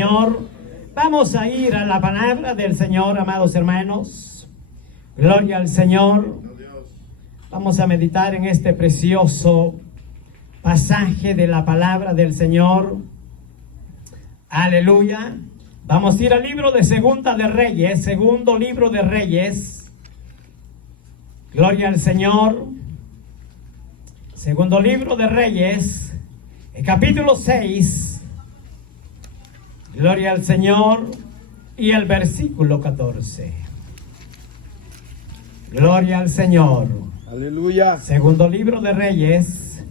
Señor, vamos a ir a la palabra del Señor, amados hermanos. Gloria al Señor. Vamos a meditar en este precioso pasaje de la palabra del Señor. Aleluya. Vamos a ir al libro de Segunda de Reyes, segundo libro de Reyes. Gloria al Señor. Segundo libro de Reyes, el capítulo 6. Gloria al Señor. Y el versículo 14. Gloria al Señor. Aleluya. Segundo libro de Reyes,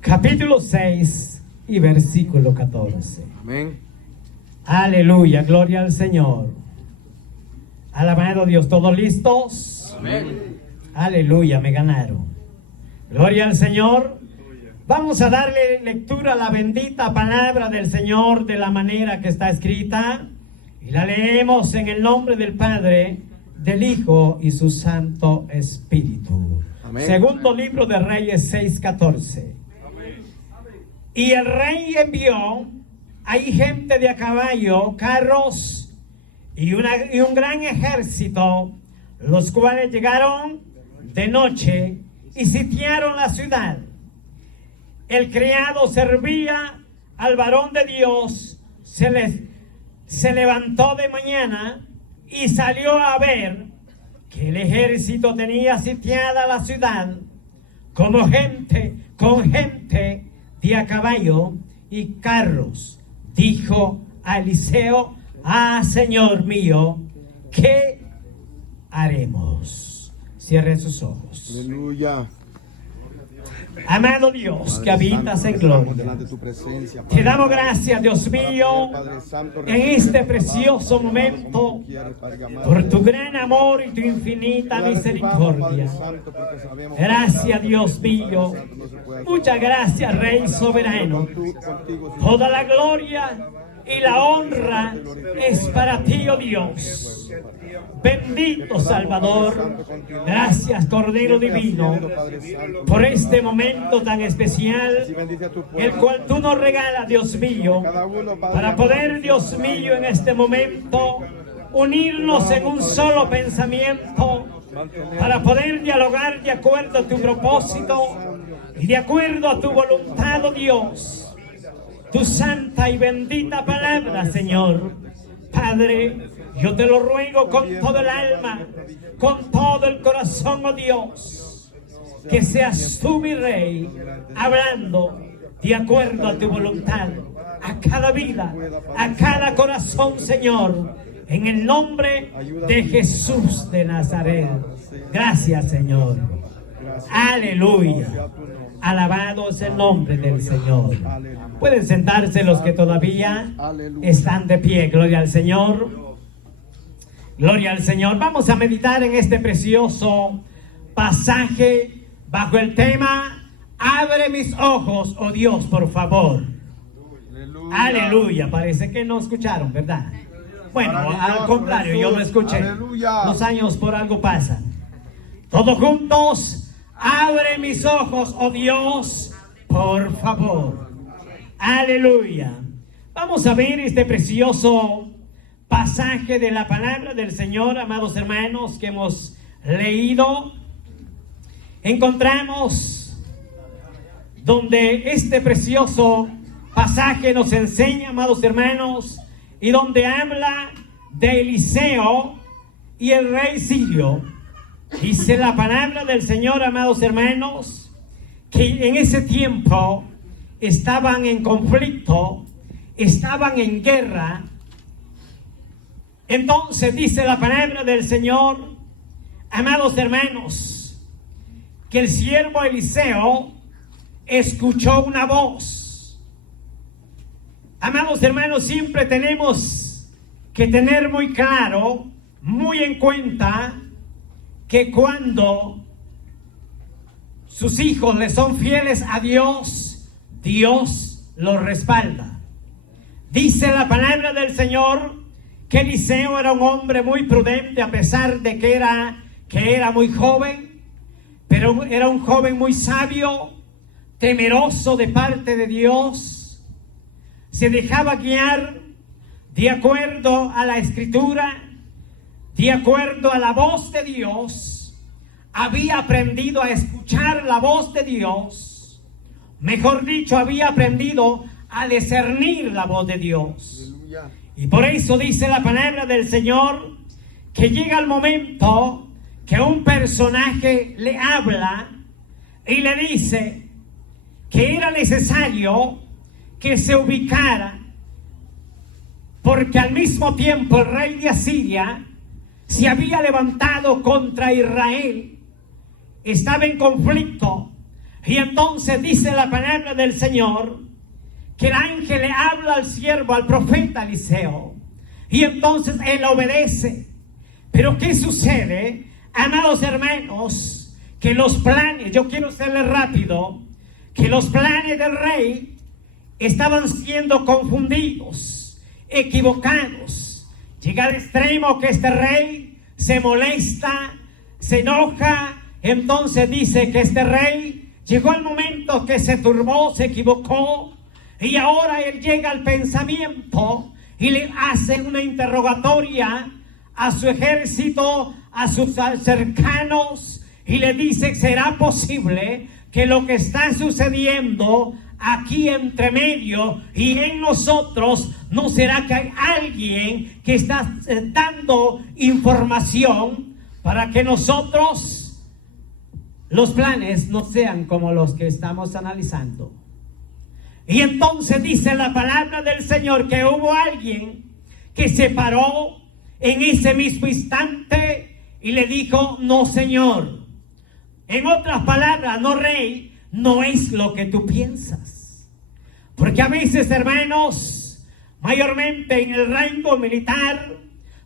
capítulo 6 y versículo 14. Amén. Aleluya, gloria al Señor. Alabado Dios, ¿todos listos? Amén. Aleluya, me ganaron. Gloria al Señor. Vamos a darle lectura a la bendita palabra del Señor de la manera que está escrita. Y la leemos en el nombre del Padre, del Hijo y su Santo Espíritu. Amén. Segundo libro de Reyes 6:14. Y el rey envió ahí gente de a caballo, carros y un gran ejército, los cuales llegaron de noche y sitiaron la ciudad. El criado servía al varón de Dios, se levantó de mañana y salió a ver que el ejército tenía sitiada la ciudad con gente de a caballo y carros. Dijo a Eliseo: Señor mío, ¿qué haremos? Cierre sus ojos. Aleluya. Amado Dios, que habitas en gloria, te damos gracias, Dios mío, en este precioso momento, por tu gran amor y tu infinita misericordia. Gracias, Dios mío. Muchas gracias, Rey soberano. Toda la gloria y la honra es para ti, oh Dios. Bendito Salvador. Gracias, Cordero Divino, por este momento tan especial, el cual tú nos regalas, Dios mío, para poder, Dios mío, en este momento unirnos en un solo pensamiento, para poder dialogar de acuerdo a tu propósito y de acuerdo a tu voluntad, oh Dios. Tu santa y bendita palabra, Señor. Padre, yo te lo ruego con todo el alma, con todo el corazón, oh Dios, que seas tú, mi Rey, hablando de acuerdo a tu voluntad, a cada vida, a cada corazón, Señor, en el nombre de Jesús de Nazaret. Gracias, Señor. Aleluya. Alabado es el nombre del Señor. Pueden sentarse los que todavía están de pie. Gloria al Señor. Gloria al Señor. Vamos a meditar en este precioso pasaje bajo el tema: abre mis ojos, oh Dios, por favor. Aleluya. Aleluya. Parece que no escucharon, ¿verdad? Bueno, al contrario, yo lo escuché. Aleluya. Los años por algo pasan. Todos juntos. Abre mis ojos, oh Dios, por favor. Aleluya. Vamos a ver este precioso pasaje de la palabra del Señor, amados hermanos, que hemos leído. Encontramos donde este precioso pasaje nos enseña, amados hermanos, y donde habla de Eliseo y el rey Sirio. Dice la palabra del Señor, amados hermanos, que en ese tiempo estaban en conflicto, estaban en guerra. Entonces dice la palabra del Señor, amados hermanos, que el siervo Eliseo escuchó una voz. Amados hermanos, siempre tenemos que tener muy claro, muy en cuenta, que cuando sus hijos le son fieles a Dios, Dios los respalda. Dice la palabra del Señor que Eliseo era un hombre muy prudente, a pesar de que era muy joven, pero era un joven muy sabio, temeroso de parte de Dios. Se dejaba guiar de acuerdo a la escritura, de acuerdo a la voz de Dios, había aprendido a escuchar la voz de Dios. Mejor dicho, había aprendido a discernir la voz de Dios. Aleluya. Y por eso dice la palabra del Señor que llega el momento que un personaje le habla y le dice que era necesario que se ubicara, porque al mismo tiempo el rey de Asiria se había levantado contra Israel, estaba en conflicto. Y entonces dice la palabra del Señor que el ángel le habla al siervo, al profeta Eliseo, y entonces él obedece. Pero ¿qué sucede, amados hermanos? Que los planes, yo quiero serle rápido, que los planes del rey estaban siendo confundidos, equivocados. Llega al extremo que este rey se molesta, se enoja. Entonces dice que este rey llegó al momento que se turbó, se equivocó, y ahora él llega al pensamiento y le hace una interrogatoria a su ejército, a sus cercanos, y le dice: ¿será posible que lo que está sucediendo aquí entre medio y en nosotros, no será que hay alguien que está dando información para que nosotros, los planes no sean como los que estamos analizando? Y entonces dice la palabra del Señor que hubo alguien que se paró en ese mismo instante y le dijo: no, Señor. En otras palabras, no, rey, no es lo que tú piensas. Porque a veces, hermanos, mayormente en el rango militar,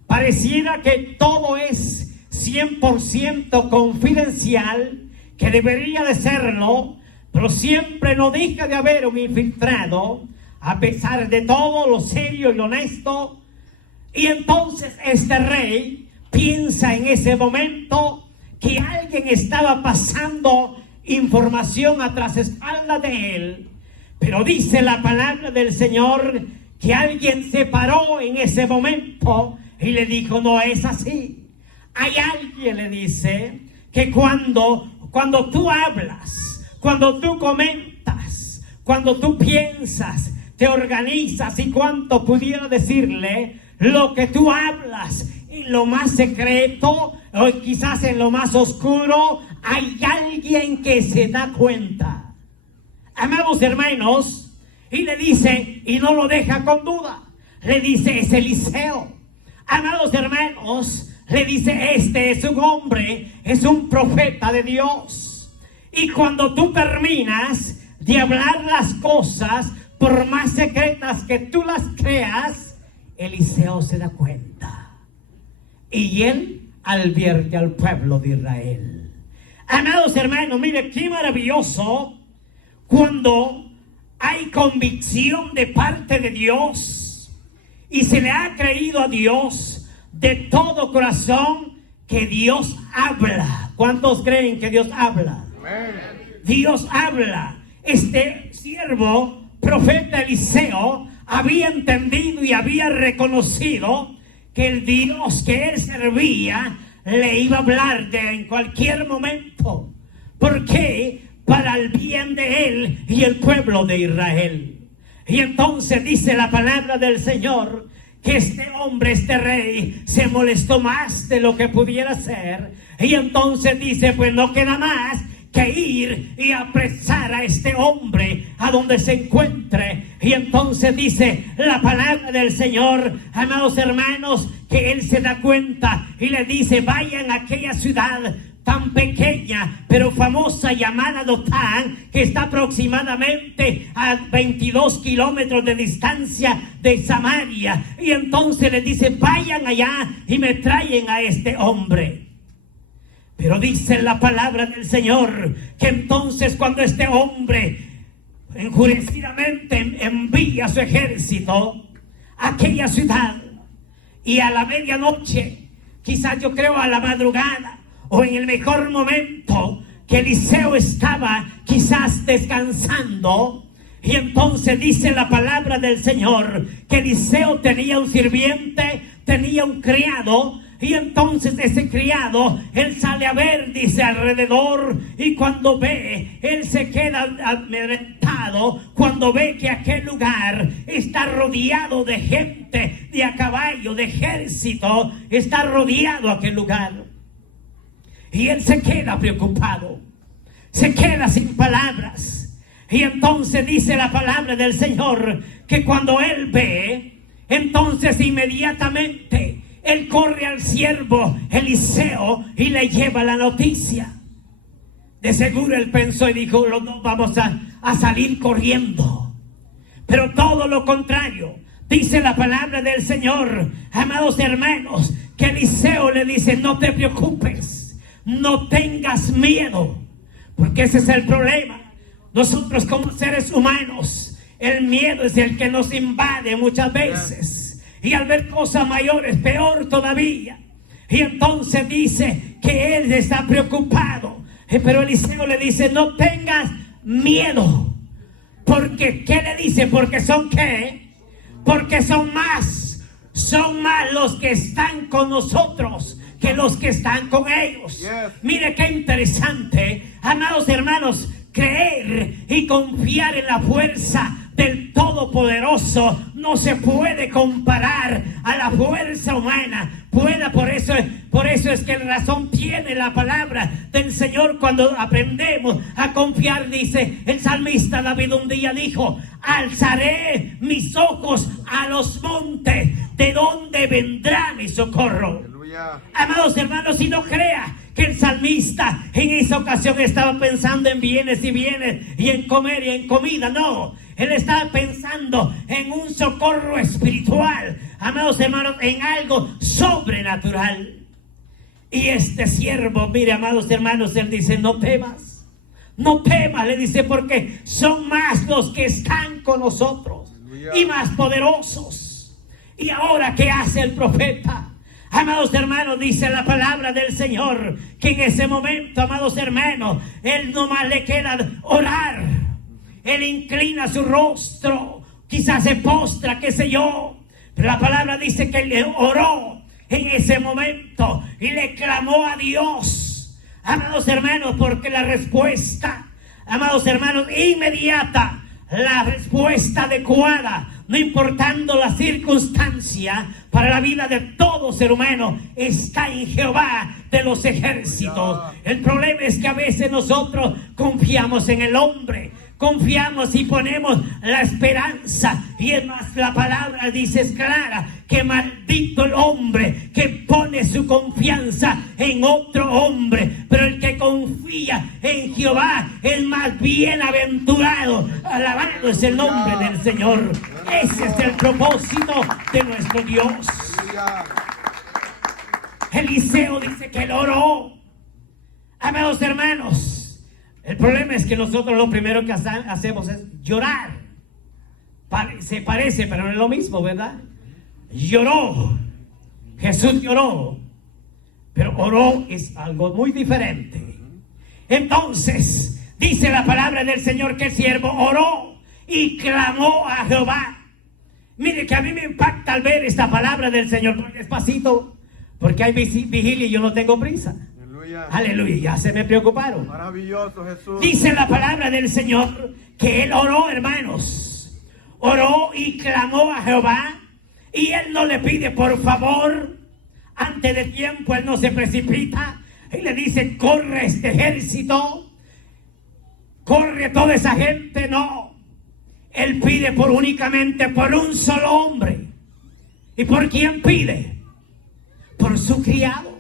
pareciera que todo es 100% confidencial, que debería de serlo, pero siempre no deja de haber un infiltrado, a pesar de todo lo serio y lo honesto. Y entonces este rey piensa en ese momento que alguien estaba pasando información a tras espalda de él. Pero dice la palabra del Señor que alguien se paró en ese momento y le dijo: no es así. Hay alguien, le dice, que cuando tú hablas, cuando tú comentas, cuando tú piensas, te organizas, y cuanto pudiera decirle, lo que tú hablas en lo más secreto o quizás en lo más oscuro, hay alguien que se da cuenta. Amados hermanos, y le dice, y no lo deja con duda, le dice: es Eliseo. Amados hermanos, le dice: este es un hombre, es un profeta de Dios. Y cuando tú terminas de hablar las cosas, por más secretas que tú las creas, Eliseo se da cuenta. Y él advierte al pueblo de Israel. Amados hermanos, mire qué maravilloso cuando hay convicción de parte de Dios y se le ha creído a Dios de todo corazón que Dios habla. ¿Cuántos creen que Dios habla? Amén. Dios habla. Este siervo, profeta Eliseo, había entendido y había reconocido que el Dios que él servía le iba a hablar en cualquier momento. ¿Por qué? Para el bien de él y el pueblo de Israel. Y entonces dice la palabra del Señor que este hombre, este rey, se molestó más de lo que pudiera ser. Y entonces dice: pues no queda más que ir y apresar a este hombre a donde se encuentre. Y entonces dice la palabra del Señor, amados hermanos, que él se da cuenta y le dice: vayan a aquella ciudad tan pequeña pero famosa llamada Dotán, que está aproximadamente a 22 kilómetros de distancia de Samaria. Y entonces le dice: vayan allá y me traen a este hombre. Pero dice la palabra del Señor que entonces, cuando este hombre enfurecidamente envía su ejército a aquella ciudad, y a la medianoche, quizás yo creo a la madrugada, o en el mejor momento que Eliseo estaba quizás descansando, Y entonces dice la palabra del Señor que Eliseo tenía un sirviente, tenía un criado. Y entonces ese criado, él sale a ver, dice, alrededor. Y cuando ve, él se queda amedrentado cuando ve que aquel lugar está rodeado de gente, de a caballo, de ejército. Está rodeado aquel lugar. Y él se queda preocupado. Se queda sin palabras. Y entonces dice la palabra del Señor que cuando él ve, entonces inmediatamente él corre al siervo Eliseo y le lleva la noticia. De seguro él pensó y dijo: los dos vamos a salir corriendo. Pero todo lo contrario, dice la palabra del Señor, amados hermanos, que Eliseo le dice: no te preocupes, no tengas miedo, porque ese es el problema. Nosotros como seres humanos, el miedo es el que nos invade muchas veces. Y al ver cosas mayores, peor todavía. Y entonces dice que él está preocupado. Pero Eliseo le dice: no tengas miedo. Porque, ¿qué le dice? Porque son ¿qué? Porque son más los que están con nosotros que los que están con ellos. Yes. Mire qué interesante, amados hermanos. Creer y confiar en la fuerza del Todopoderoso no se puede comparar a la fuerza humana. Por eso es que razón tiene la palabra del Señor cuando aprendemos a confiar. Dice el salmista David, un día dijo: alzaré mis ojos a los montes, ¿de dónde vendrá mi socorro? Aleluya. Amados hermanos, si no crea que el salmista en esa ocasión estaba pensando en bienes y bienes y en comer y en comida. No, él estaba pensando en un socorro espiritual, amados hermanos, en algo sobrenatural. Y este siervo, mire, amados hermanos, él dice: no temas, no temas, le dice, porque son más los que están con nosotros y más poderosos. Y ahora, ¿qué hace el profeta? Amados hermanos, dice la palabra del Señor que en ese momento, amados hermanos, él nomás le queda orar. Él inclina su rostro, quizás se postra, qué sé yo. Pero la palabra dice que él oró en ese momento y le clamó a Dios. Amados hermanos, porque la respuesta, amados hermanos, inmediata, la respuesta adecuada, no importando la circunstancia, para la vida de todo ser humano, está en Jehová de los ejércitos. El problema es que a veces nosotros confiamos en el hombre, confiamos y ponemos la esperanza. Y es más, la palabra dice, es clara, que maldito el hombre que pone su confianza en otro hombre. Pero el que confía en Jehová es más bienaventurado. Alabado es el nombre del Señor. Ese es el propósito de nuestro Dios. Eliseo dice que él oró. Amados hermanos, el problema es que nosotros lo primero que hacemos es llorar. Se parece, pero no es lo mismo, ¿verdad? Lloró. Jesús lloró. Pero oró es algo muy diferente. Entonces, dice la palabra del Señor que el siervo oró y clamó a Jehová. Mire que a mí me impacta al ver esta palabra del Señor. Despacito, porque hay vigilia y yo no tengo prisa. Aleluya, ya se me preocuparon. Maravilloso, Jesús. Dice la palabra del Señor que él oró, hermanos. Oró y clamó a Jehová. Y él no le pide por favor. Antes de tiempo él no se precipita. Y le dice: corre este ejército, corre toda esa gente. No. Él pide únicamente por un solo hombre. ¿Y por quién pide? Por su criado.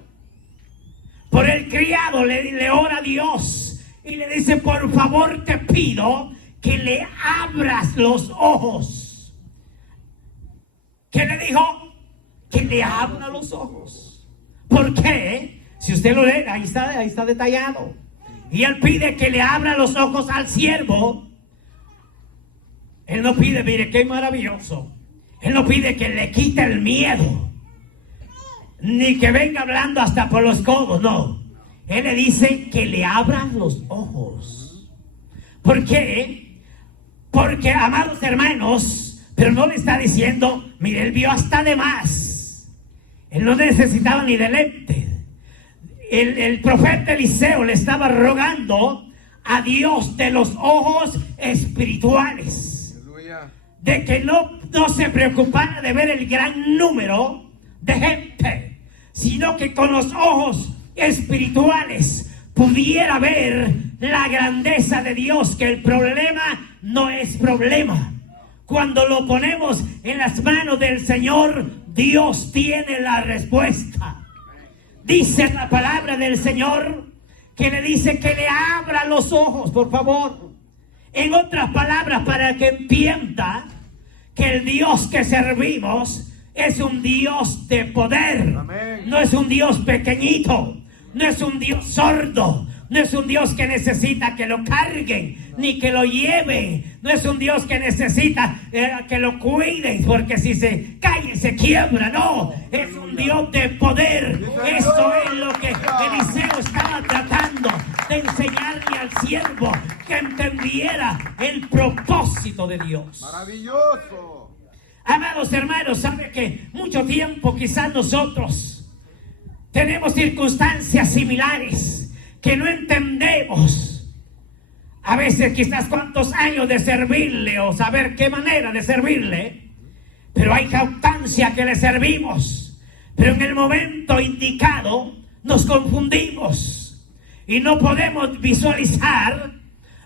Por el criado le ora a Dios y le dice: por favor te pido que le abras los ojos. ¿Qué le dijo? Que le abra los ojos. ¿Por qué? Si usted lo lee, ahí está detallado. Y él pide que le abra los ojos al siervo. Él no pide, mire qué maravilloso, él no pide que le quite el miedo, ni que venga hablando hasta por los codos, no. Él le dice que le abran los ojos. ¿Por qué? Porque, amados hermanos, pero no le está diciendo, mire, él vio hasta de más. Él no necesitaba ni de lente. El profeta Eliseo le estaba rogando a Dios de los ojos espirituales. Aleluya. De que no se preocupara de ver el gran número de gente, sino que con los ojos espirituales pudiera ver la grandeza de Dios, que el problema no es problema. Cuando lo ponemos en las manos del Señor, Dios tiene la respuesta. Dice la palabra del Señor que le dice que le abra los ojos, por favor. En otras palabras, para que entienda que el Dios que servimos es un Dios de poder. Amén. No es un Dios pequeñito, no es un Dios sordo, no es un Dios que necesita que lo carguen ni que lo lleven, no es un Dios que necesita que lo cuiden, porque si se cae se quiebra. No, es un Dios de poder. Eso es lo que Eliseo estaba tratando de enseñarle al siervo, que entendiera el propósito de Dios. Maravilloso. Amados hermanos, sabe que mucho tiempo quizás nosotros tenemos circunstancias similares que no entendemos. A veces quizás cuántos años de servirle o saber qué manera de servirle, pero hay jactancia que le servimos, pero en el momento indicado nos confundimos y no podemos visualizar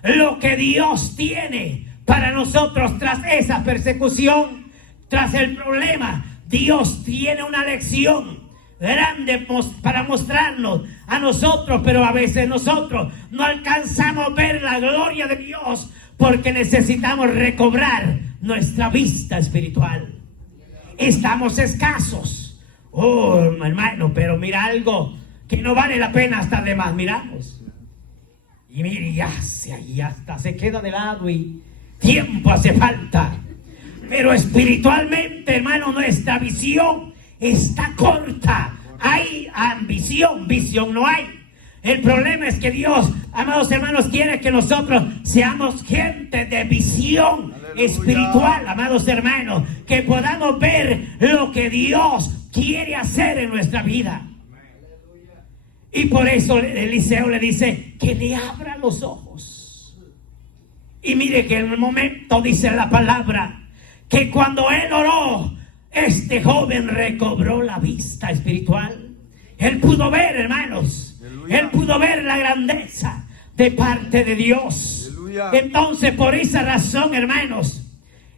lo que Dios tiene para nosotros tras esa persecución, tras el problema. Dios tiene una lección grande para mostrarnos a nosotros, pero a veces nosotros no alcanzamos a ver la gloria de Dios porque necesitamos recobrar nuestra vista espiritual. Estamos escasos. Oh, hermano, pero mira algo que no vale la pena hasta de más. Miramos y mire, ya hasta se queda de lado y tiempo hace falta. Pero espiritualmente, hermano, nuestra visión está corta. Hay ambición, visión no hay. El problema es que Dios, amados hermanos, quiere que nosotros seamos gente de visión. Aleluya. Espiritual, amados hermanos, que podamos ver lo que Dios quiere hacer en nuestra vida. Y por eso Eliseo le dice que le abra los ojos. Y mire que en el momento dice la palabra que cuando él oró, este joven recobró la vista espiritual. Él pudo ver, hermanos. Aleluya. Él pudo ver la grandeza de parte de Dios. Aleluya. Entonces, por esa razón, hermanos,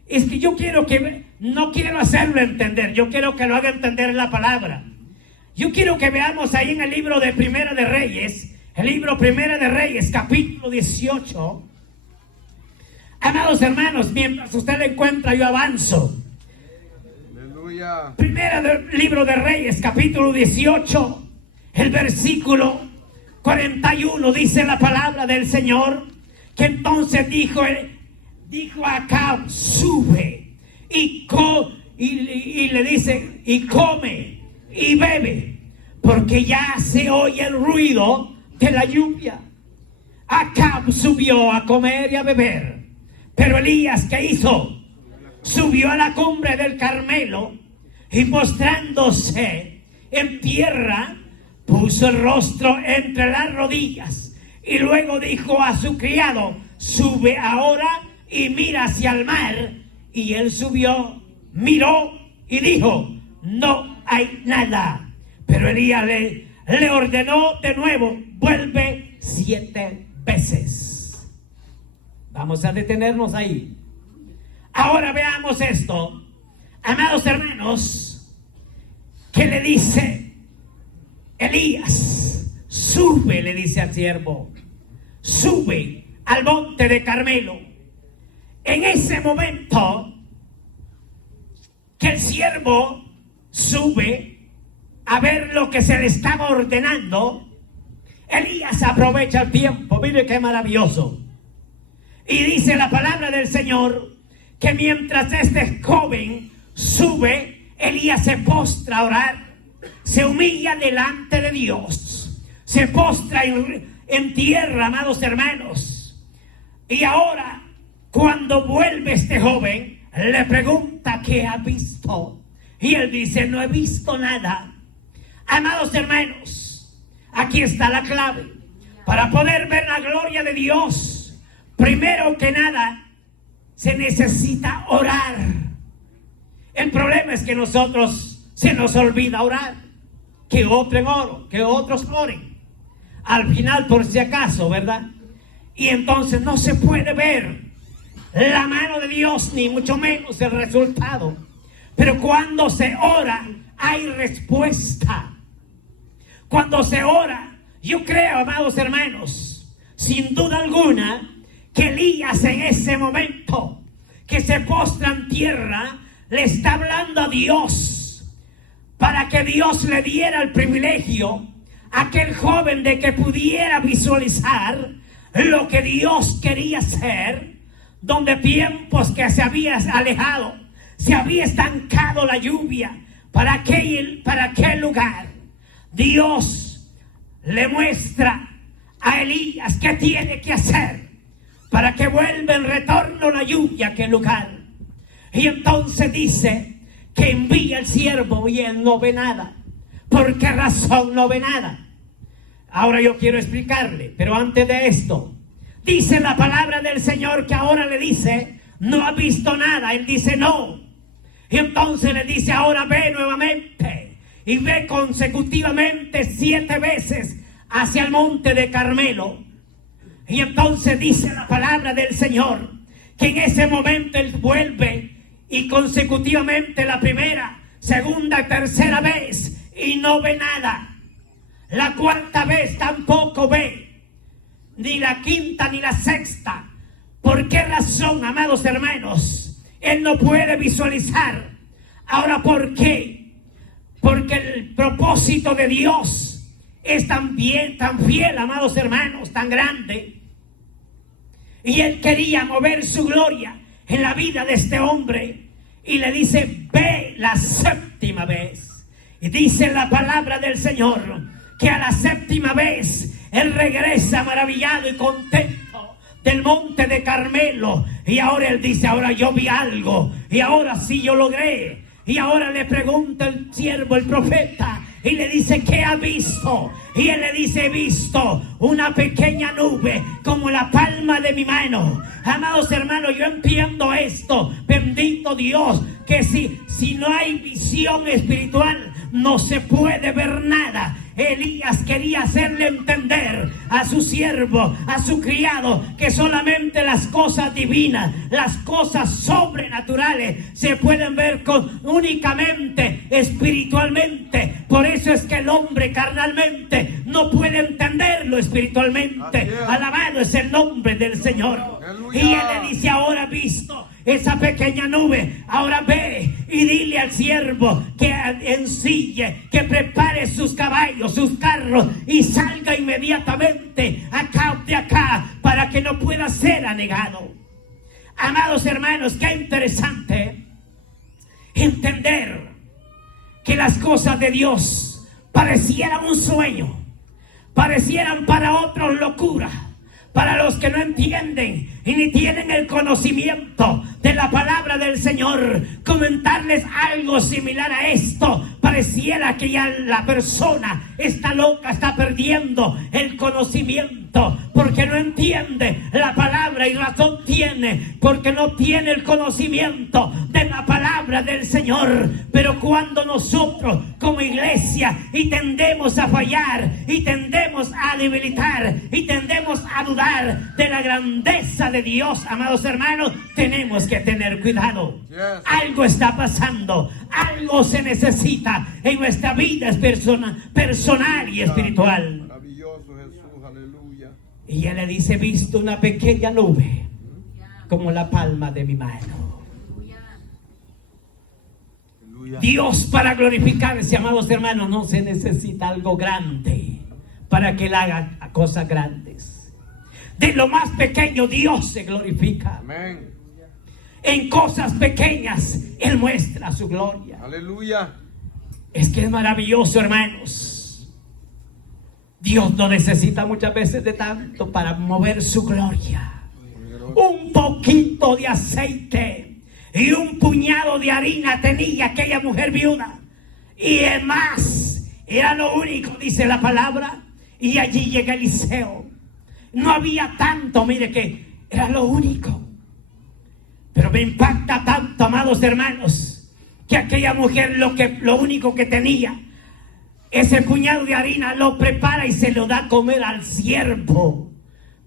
es que yo quiero que, no quiero hacerlo entender, yo quiero que lo haga entender la palabra. Yo quiero que veamos ahí en el libro de Primera de Reyes, el libro Primera de Reyes, capítulo 18. Amados hermanos, mientras usted lo encuentra, yo avanzo. Libro de Reyes, capítulo 18, el versículo 41, dice la palabra del Señor, que entonces dijo a Acab, sube y le dice, y come y bebe, porque ya se oye el ruido de la lluvia. Acab subió a comer y a beber, pero Elías, ¿qué hizo? Subió a la cumbre del Carmelo y mostrándose en tierra, puso el rostro entre las rodillas y luego dijo a su criado, sube ahora y mira hacia el mar. Y él subió, miró y dijo, no hay nada. Pero Elías le ordenó de nuevo, vuelve 7 veces. Vamos a detenernos ahí. Ahora veamos esto. Amados hermanos, ¿qué le dice Elías? Sube, le dice al siervo, sube al monte de Carmelo. En ese momento que el siervo sube a ver lo que se le estaba ordenando, Elías aprovecha el tiempo. Mire qué maravilloso. Y dice la palabra del Señor que mientras este joven sube, Elías se postra a orar, se humilla delante de Dios, se postra en tierra, amados hermanos. Y ahora cuando vuelve este joven, le pregunta qué ha visto. Y él dice, no he visto nada. Amados hermanos, aquí está la clave. Para poder ver la gloria de Dios, primero que nada, se necesita orar. El problema es que nosotros se nos olvida orar. Que otros oren. Al final, por si acaso, ¿verdad? Y entonces no se puede ver la mano de Dios, ni mucho menos el resultado. Pero cuando se ora, hay respuesta. Cuando se ora, yo creo, amados hermanos, sin duda alguna, que Elías en ese momento que se postra en tierra, le está hablando a Dios para que Dios le diera el privilegio a aquel joven de que pudiera visualizar lo que Dios quería hacer, donde tiempos que se había alejado, se había estancado la lluvia para aquel lugar. Dios le muestra a Elías qué tiene que hacer para que vuelva en retorno la lluvia a aquel lugar. Y entonces dice que envía el siervo y él no ve nada. ¿Por qué razón no ve nada? Ahora yo quiero explicarle, pero antes de esto, dice la palabra del Señor que ahora le dice, no ha visto nada. Él dice no. Y entonces le dice, ahora ve nuevamente. Y ve consecutivamente 7 veces hacia el monte de Carmelo. Y entonces dice la palabra del Señor que en ese momento él vuelve y consecutivamente la primera, segunda, tercera vez y no ve nada. La cuarta vez tampoco ve, ni la quinta ni la sexta. ¿Por qué razón, amados hermanos? Él no puede visualizar. Ahora, ¿por qué? Porque el propósito de Dios es tan fiel, amados hermanos, tan grande. Y él quería mover su gloria en la vida de este hombre. Y le dice, ve la 7ª vez. Y dice la palabra del Señor que a la 7ª vez él regresa maravillado y contento del monte de Carmelo. Y ahora él dice, ahora yo vi algo. Y ahora sí yo logré. Y ahora le pregunta el siervo, el profeta, y le dice, ¿qué ha visto? Y él le dice, he visto una pequeña nube como la palma de mi mano. Amados hermanos, yo entiendo esto. Bendito Dios, que si no hay visión espiritual, no se puede ver nada. Elías quería hacerle entender a su siervo, a su criado, que solamente las cosas divinas, las cosas sobrenaturales se pueden ver únicamente espiritualmente. Por eso es que el hombre carnalmente no puede entenderlo espiritualmente. Alabado es el nombre del Señor. Y él le dice, ahora visto esa pequeña nube, ahora ve y dile al siervo que ensille, que prepare sus caballos, sus carros y salga inmediatamente de acá para que no pueda ser anegado. Amados hermanos, qué interesante entender que las cosas de Dios parecieran un sueño, parecieran para otros locura. Para los que no entienden y ni tienen el conocimiento de la palabra del Señor, comentarles algo similar a esto, pareciera que ya la persona está loca, está perdiendo el conocimiento, porque no entiende la palabra, y razón tiene, porque no tiene el conocimiento de la palabra del Señor. Pero cuando nosotros como iglesia y tendemos a fallar, y tendemos a debilitar, y tendemos a dudar de la grandeza de Dios, amados hermanos, tenemos que tener cuidado. Algo está pasando, algo se necesita en nuestra vida personal y espiritual. Maravilloso Jesús, aleluya. Y él le dice, visto una pequeña nube como la palma de mi mano. Dios, para glorificarse, amados hermanos, no se necesita algo grande para que él haga cosas grandes. De lo más pequeño Dios se glorifica. Amén. En cosas pequeñas él muestra su gloria. Aleluya. Es que es maravilloso, hermanos. Dios no necesita muchas veces de tanto para mover su gloria. Un poquito de aceite y un puñado de harina tenía aquella mujer viuda. Y además, era lo único, dice la palabra. Y allí llega Eliseo. No había tanto, mire que era lo único. Pero me impacta tanto, amados hermanos, que aquella mujer lo único que tenía, ese puñado de harina, lo prepara y se lo da a comer al siervo.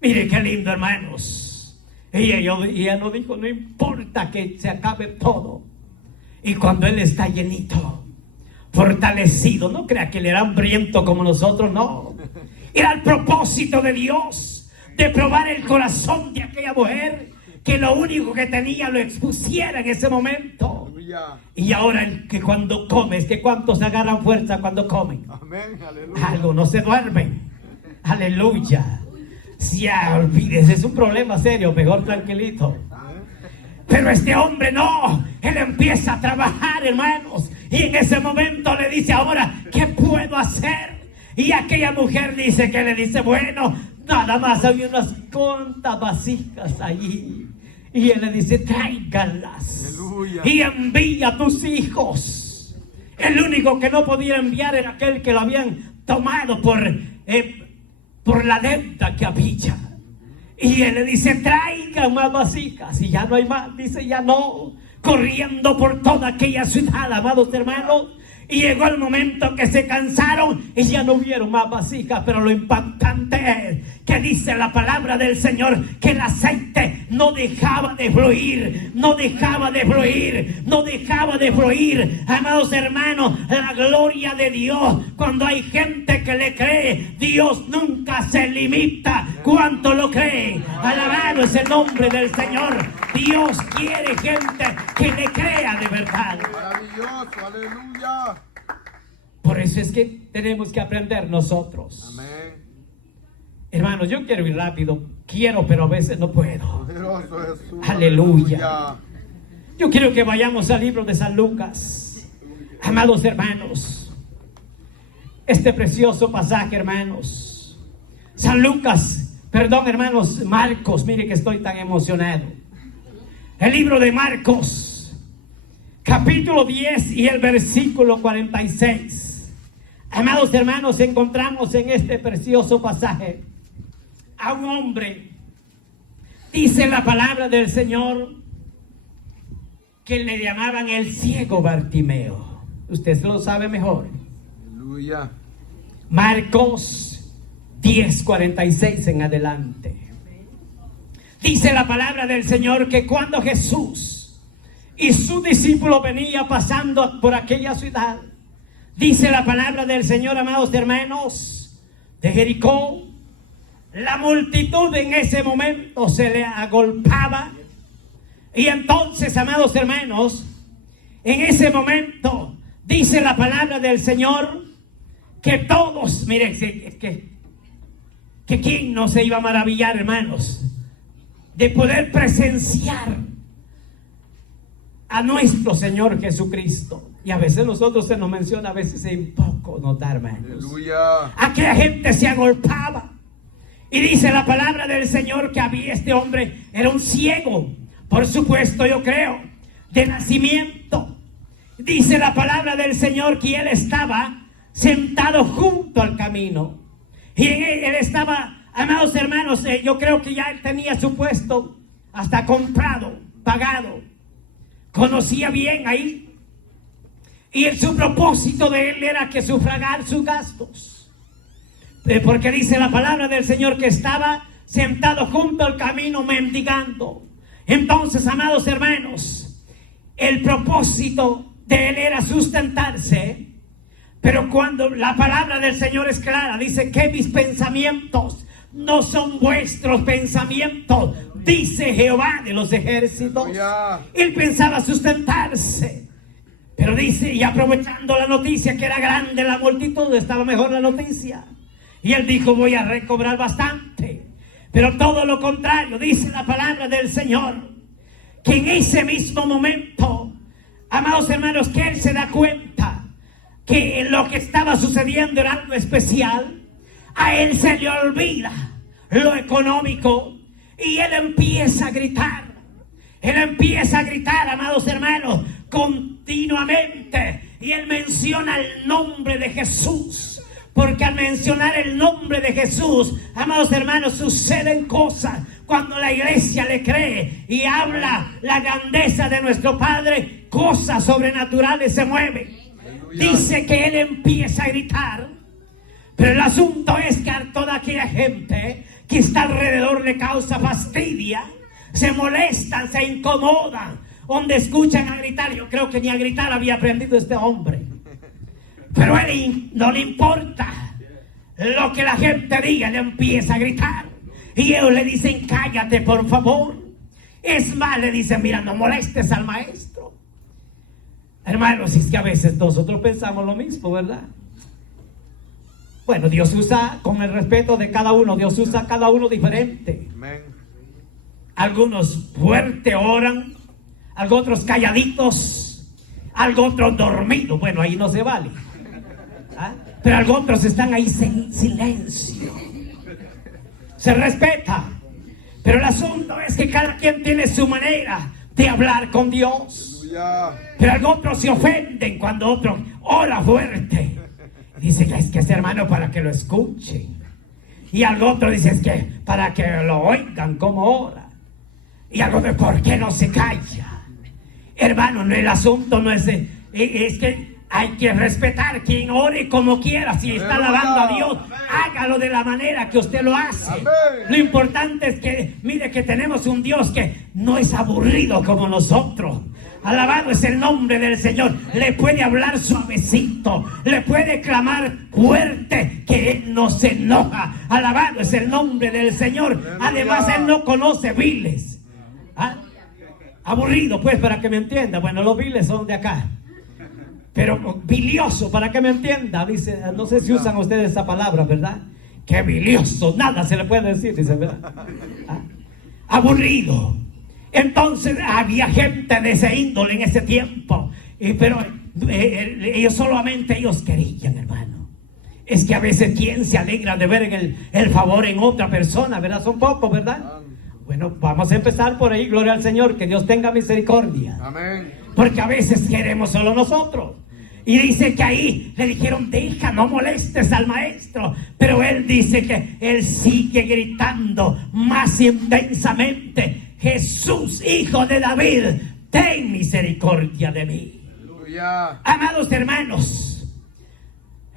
Mire qué lindo, hermanos. Y ella no dijo, no importa que se acabe todo. Y cuando él está llenito, fortalecido, no crea que él era hambriento como nosotros, no. Era el propósito de Dios de probar el corazón de aquella mujer, que lo único que tenía lo expusiera en ese momento. Y ahora que cuando comes, que cuántos agarran fuerza cuando comen. Amén, aleluya. Algo, no se duermen. Aleluya. Si olvides, es un problema serio, mejor tranquilito. Pero este hombre no, él empieza a trabajar, hermanos, y en ese momento le dice, ahora, ¿qué puedo hacer? Y aquella mujer dice, que le dice, bueno, nada más había unas cuantas vasijas allí. Y él le dice, tráiganlas. Aleluya. Y envía a tus hijos. El único que no podía enviar era aquel que lo habían tomado por la deuda que había. Y él le dice, traigan más vasijas. Y ya no hay más, dice, ya no. Corriendo por toda aquella ciudad, amados hermanos. Y llegó el momento que se cansaron y ya no hubieron más vasijas. Pero lo impactante es que dice la palabra del Señor que el aceite no dejaba de fluir, no dejaba de fluir, no dejaba de fluir. Amados hermanos, la gloria de Dios, cuando hay gente que le cree, Dios nunca se limita. ¿Cuánto lo creen? Alabado es el nombre del Señor. Dios quiere gente que le crea de verdad. Maravilloso, aleluya. Por eso es que tenemos que aprender nosotros. Amén. Hermanos, yo quiero ir rápido. Quiero, pero a veces no puedo. Poderoso Jesús. Aleluya. Yo quiero que vayamos al libro de San Lucas. Amados hermanos, este precioso pasaje, hermanos. San Lucas, perdón, hermanos, Marcos. Mire que estoy tan emocionado. El libro de Marcos, capítulo 10 y el versículo 46. Amados hermanos, encontramos en este precioso pasaje a un hombre, dice la palabra del Señor, que le llamaban el ciego Bartimeo. Usted se lo sabe mejor. Aleluya. Marcos 10:46 en adelante. Dice la palabra del Señor que cuando Jesús y su discípulo venía pasando por aquella ciudad, dice la palabra del Señor, amados hermanos, de Jericó, la multitud en ese momento se le agolpaba. Y entonces, amados hermanos, en ese momento dice la palabra del Señor que todos, miren, que quién no se iba a maravillar, hermanos, de poder presenciar a nuestro Señor Jesucristo. Y a veces nosotros se nos menciona, a veces en poco nos da, hermanos. Aleluya. Aquella gente se agolpaba. Y dice la palabra del Señor que había este hombre, era un ciego, por supuesto, yo creo, de nacimiento. Dice la palabra del Señor que él estaba sentado junto al camino. Y él estaba, amados hermanos, yo creo que ya él tenía su puesto hasta comprado, pagado. Conocía bien ahí. Y su propósito de él era que sufragar sus gastos. Porque dice la palabra del Señor que estaba sentado junto al camino mendigando. Entonces, amados hermanos, el propósito de él era sustentarse. Pero cuando la palabra del Señor es clara, dice que mis pensamientos no son vuestros pensamientos, dice Jehová de los ejércitos. Él pensaba sustentarse. Pero dice, y aprovechando la noticia que era grande la multitud, estaba mejor la noticia. Y él dijo, voy a recobrar bastante. Pero todo lo contrario, dice la palabra del Señor, que en ese mismo momento, amados hermanos, que él se da cuenta que lo que estaba sucediendo era algo especial. A él se le olvida lo económico, Y él empieza a gritar. Él empieza a gritar, amados hermanos, continuamente. Y él menciona el nombre de Jesús. Porque al mencionar el nombre de Jesús, amados hermanos, suceden cosas. Cuando la iglesia le cree y habla la grandeza de nuestro Padre, cosas sobrenaturales se mueven. Dice que él empieza a gritar. Pero el asunto es que a toda aquella gente que está alrededor le causa fastidia. Se molestan, se incomodan. Donde escuchan a gritar. Yo creo que ni a gritar había aprendido este hombre. Pero a él no le importa lo que la gente diga. Él empieza a gritar. Y ellos le dicen, cállate por favor. Es más, le dicen, mira, no molestes al maestro. Hermanos, es que a veces nosotros pensamos lo mismo, ¿verdad? Bueno, Dios usa, con el respeto de cada uno, Dios usa a cada uno diferente. Amén. Algunos fuerte oran, algunos otros calladitos, algunos otros dormidos. Bueno, ahí no se vale. ¿Ah? Pero algunos otros están ahí en silencio. Se respeta. Pero el asunto es que cada quien tiene su manera de hablar con Dios. Aleluya. Pero algunos otros se ofenden cuando otro ora fuerte. Dice que es que ese hermano para que lo escuchen. Y algo otro dice es que para que lo oigan como ora. Y algo de por qué no se calla. Hermano, no, el asunto no es que hay que respetar quien ore como quiera. Si está alabando a Dios, hágalo de la manera que usted lo hace. Amén. Lo importante es que mire que tenemos un Dios que no es aburrido como nosotros. Alabado es el nombre del Señor. Le puede hablar suavecito, le puede clamar fuerte, que Él no se enoja. Alabado es el nombre del Señor. Además, Él no conoce viles. ¿Ah? Aburrido, pues, para que me entienda. Bueno, los viles son de acá. Pero bilioso, para que me entienda. Dice, no sé si usan ustedes esa palabra, ¿verdad? Que bilioso, nada se le puede decir, dice, ¿verdad? ¿Ah? Aburrido. Entonces había gente de ese índole en ese tiempo. Pero ellos solamente ellos querían, hermano. Es que a veces quien se alegra de ver el favor en otra persona, ¿verdad? Son pocos, ¿verdad? Bueno, vamos a empezar por ahí, gloria al Señor, que Dios tenga misericordia. Amén. Porque a veces queremos solo nosotros. Y dice que ahí le dijeron, deja, no molestes al maestro. Pero él dice que él sigue gritando más intensamente, Jesús, hijo de David, ten misericordia de mí. Aleluya. Amados hermanos,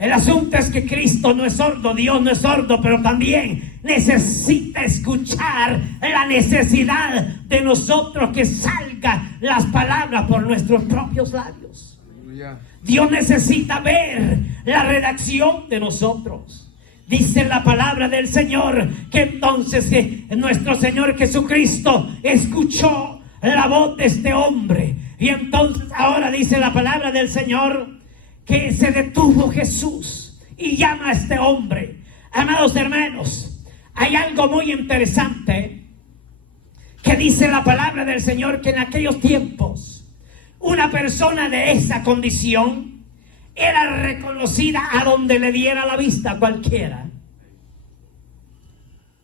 el asunto es que Cristo no es sordo, Dios no es sordo, pero también necesita escuchar la necesidad de nosotros que salgan las palabras por nuestros propios labios. Aleluya. Dios necesita ver la redacción de nosotros. Dice la palabra del Señor que entonces nuestro Señor Jesucristo escuchó la voz de este hombre. Y entonces ahora dice la palabra del Señor que se detuvo Jesús y llama a este hombre. Amados hermanos, hay algo muy interesante que dice la palabra del Señor, que en aquellos tiempos una persona de esa condición era reconocida a donde le diera la vista a cualquiera.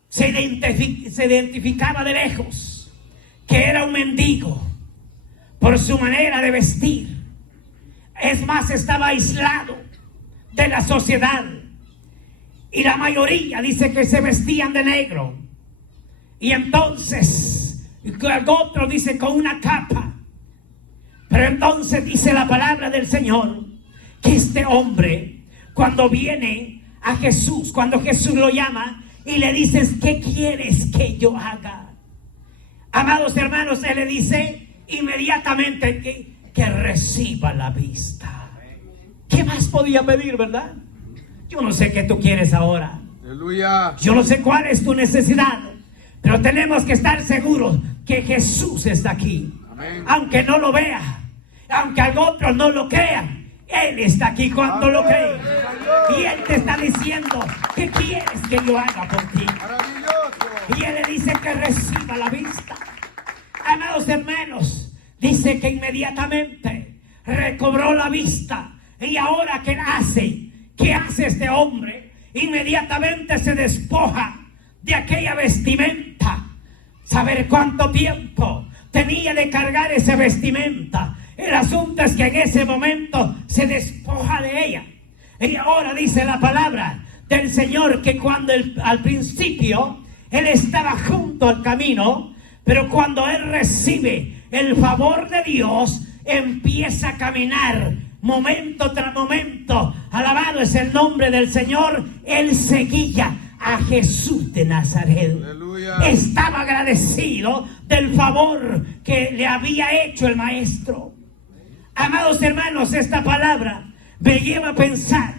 Se identificaba de lejos que era un mendigo por su manera de vestir. Es más, estaba aislado de la sociedad. Y la mayoría dice que se vestían de negro. Y entonces, otro dice con una capa. Pero entonces dice la palabra del Señor que este hombre, cuando viene a Jesús, cuando Jesús lo llama y le dice, ¿qué quieres que yo haga? Amados hermanos, él le dice inmediatamente que reciba la vista. ¿Qué más podía pedir, verdad? Yo no sé qué tú quieres ahora. Aleluya. Yo no sé cuál es tu necesidad, pero tenemos que estar seguros que Jesús está aquí. Amén. Aunque no lo vea, aunque otros no lo crean, Él está aquí cuando lo creen. Y Él te está diciendo, ¿qué quieres que yo haga por ti? Maravilloso. Y Él le dice que reciba la vista. Amados hermanos, dice que inmediatamente recobró la vista. Y ahora, ¿qué hace? ¿Qué hace este hombre? Inmediatamente se despoja de aquella vestimenta saber cuánto tiempo tenía de cargar esa vestimenta. El asunto es que en ese momento se despoja de ella. Y ahora dice la palabra del Señor que cuando al principio él estaba junto al camino, pero cuando él recibe el favor de Dios, empieza a caminar momento tras momento. Alabado es el nombre del Señor. Él seguía a Jesús de Nazaret. Aleluya. Estaba agradecido del favor que le había hecho el maestro. Amados hermanos, esta palabra me lleva a pensar,